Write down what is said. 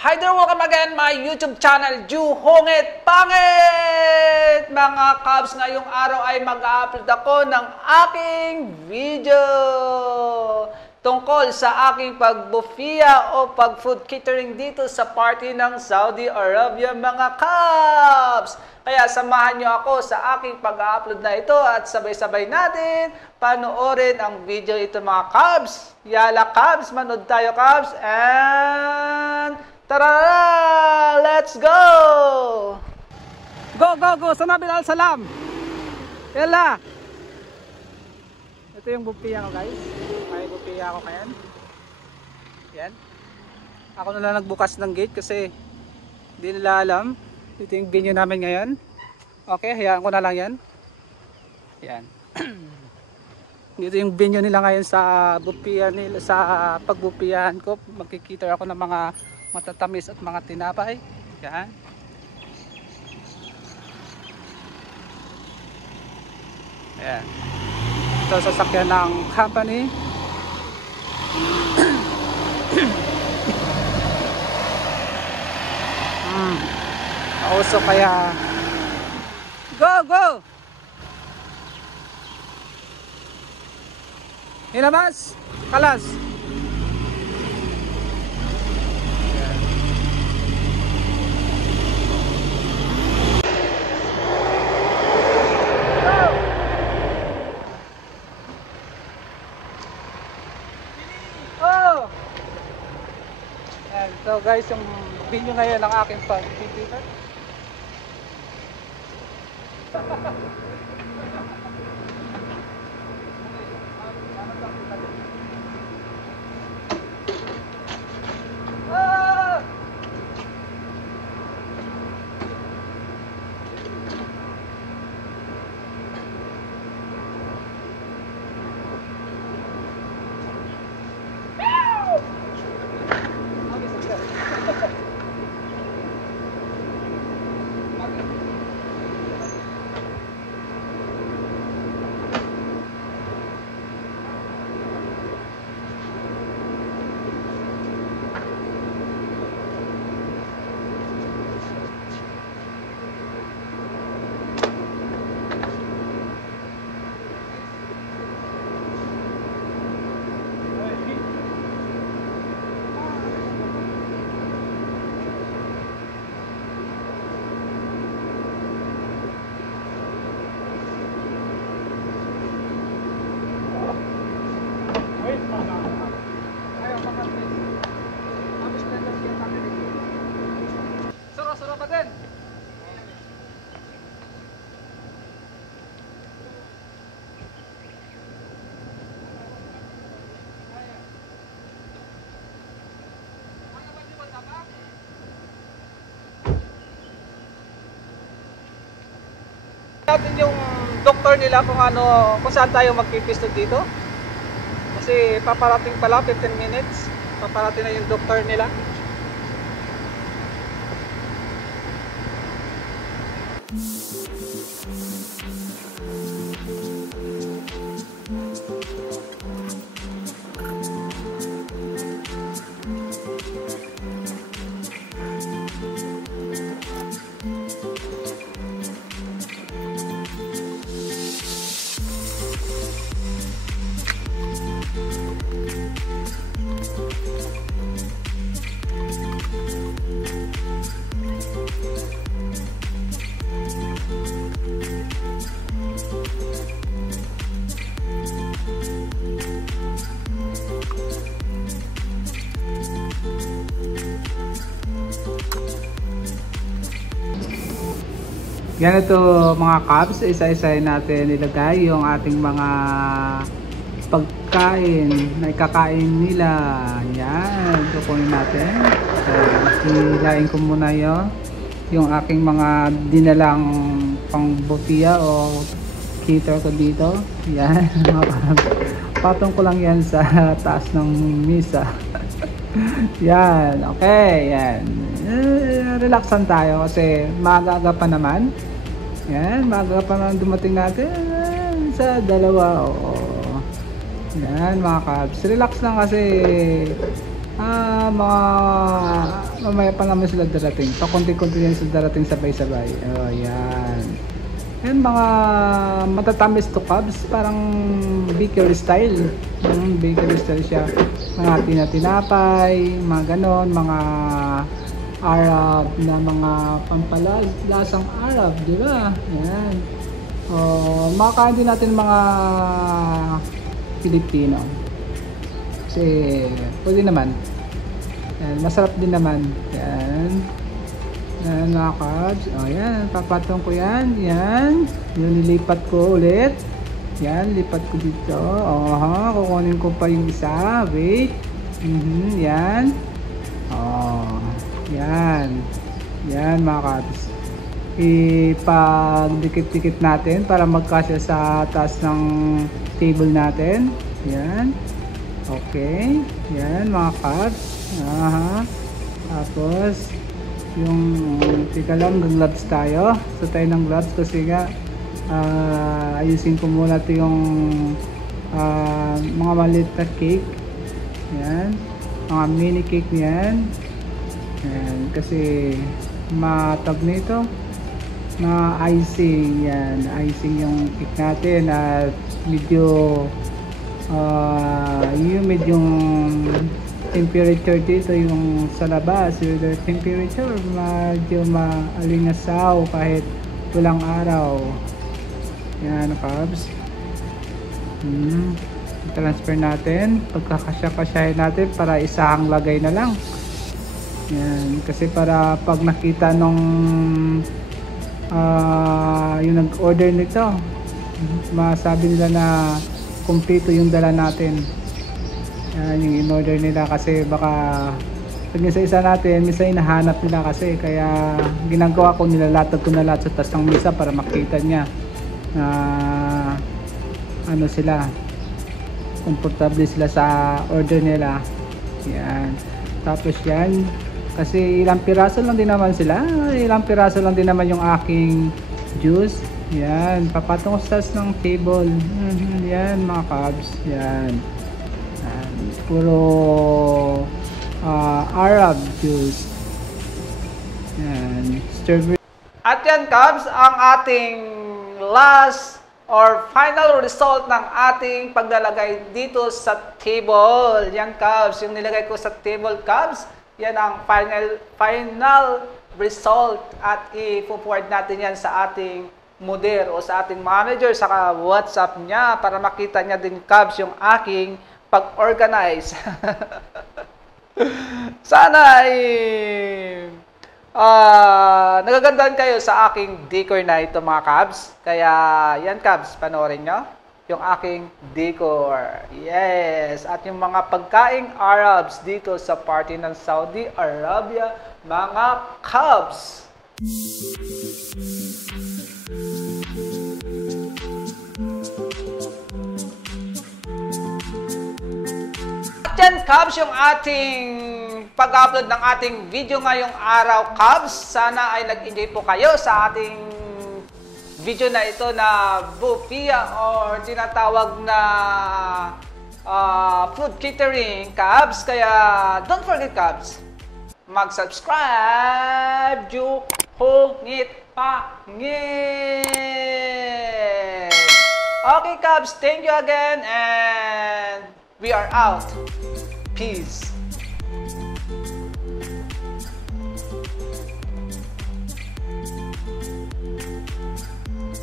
Hi there! Welcome again my YouTube channel, Ju Hongit Pangit! Mga Cubs, ngayong araw ay mag-upload ako ng aking video tungkol sa aking pagbufiya o pag-food catering dito sa party ng Saudi Arabia, mga Cubs! Kaya samahan nyo ako sa aking pag-upload na ito at sabay-sabay natin panoorin ang video ito, mga Cubs! Yala Cubs! Manood tayo, Cubs! And tara! Let's go! Go, go, go! Sa Nabil Al-Salam! Yala! Ito yung bupiya ko, guys. Ay, bupiya ko kayan. Yan. Ako na lang nagbukas ng gate kasi hindi nila alam. Ito yung venue namin ngayon. Okay, hayaan ko na lang yan. Yan. Dito yung venue nila ngayon sa bupiya nila, sa pagbupiyahan ko. Magkikita ako ng mga matatamis at mga tinapay. Yan. Yan. Ito sasakyan ng company. Also kaya go, go! Hinamas! Kalas! So guys, yung video ngayon ng aking pag-titipan. Suro pa din. Natin yung doktor nila kung saan tayo magpipisto dito. Kasi paparating pala 15 minutes. Paparating na yung doktor nila. Ganito mga Cubs, isa-isahin natin nilagay yung ating mga pagkain na ikakain nila. Yan, kukunin natin. So, hilahin ko muna yung aking mga dinalang pangbufiya o cater ko dito. Yan, patong ko lang yan sa taas ng misa. Yan, okay, yan. Relaxan tayo kasi maaga pa naman. Yan, maaga pa naman dumating natin sa dalawa. Yan mga Cubs, relax lang kasi mga Mamaya pa naman sila darating. Pakunti-kunti yan sila darating sabay-sabay. Oh, yan. Yan mga matatamis to Cubs. Parang bakery style. Bakery style siya. Mga tinapay, mga ganon, mga Arab na mga pampalasang Arab, di ba? Yan. Makakain din natin mga Pilipino. Kasi pwede naman. Yan, masarap din naman. Yan. Yan mga Cubs. O yan, papatong ko yan. Yan. Yung nilipat ko ulit. Yan, lipat ko dito. Kukunin ko pa yung isa. Wait. Yan. Yan. Yan mga Cubs. Ipag-dikit-dikit natin para magkasya sa taas ng table natin. Yan. Okay. Yan mga Cubs. Tapos yung tika lang, gloves tayo. So tayo ng gloves kasi nga ayusin ko muna ito yung mga maliit na cake. Yan. Mga mini cake yan. Yan. Kasi matag nito na icing. Yan. Icing yung cake natin at medyo humid yung temperature dito, yung sa labas, yung temperature medyo maalingasaw kahit walang araw. Yan Cubs. Transfer natin, pagkakasya-kasyahin natin para isahang lagay na lang. Yan, kasi para pag nakita nung yung nag-order nito, masabi nila na kumpleto yung dala natin. Yan yung in-order nila kasi baka pag isa-isa natin, minsan hinahanap nila kasi kaya ginagawa ko, nilalatag ko na lahat sa taas ng mesa para makita niya na ano sila, komportable sila sa order nila. Yan. Tapos yan, kasi ilang piraso lang din naman sila, ilang piraso lang din naman yung aking juice. Yan, papatong ko sa taas ng table. Yan mga Cubs. Yan. Puro Arab juice. Yan. Strawberry. At yan Cubs, ang ating last or final result ng ating paglalagay dito sa table. Yan Cubs, yung nilagay ko sa table Cubs, yan ang final result at i-forward natin yan sa ating model o sa ating manager sa WhatsApp niya para makita niya din Cubs yung aking pag-organize. Sana ay nagagandahan kayo sa aking decor na ito mga Cubs. Kaya yan Cubs, panoorin nyo yung aking decor. Yes! At yung mga pagkaing Arabs dito sa party ng Saudi Arabia, mga Cubs. Yan Cubs, yung ating pag-upload ng ating video ngayong araw Cubs. Sana ay nag-enjoy po kayo sa ating video na ito na buffet or tinatawag na food catering Cubs. Kaya don't forget Cubs, mag-subscribe. Juhongit Pangit. Okay Cubs, thank you again and we are out. Peace.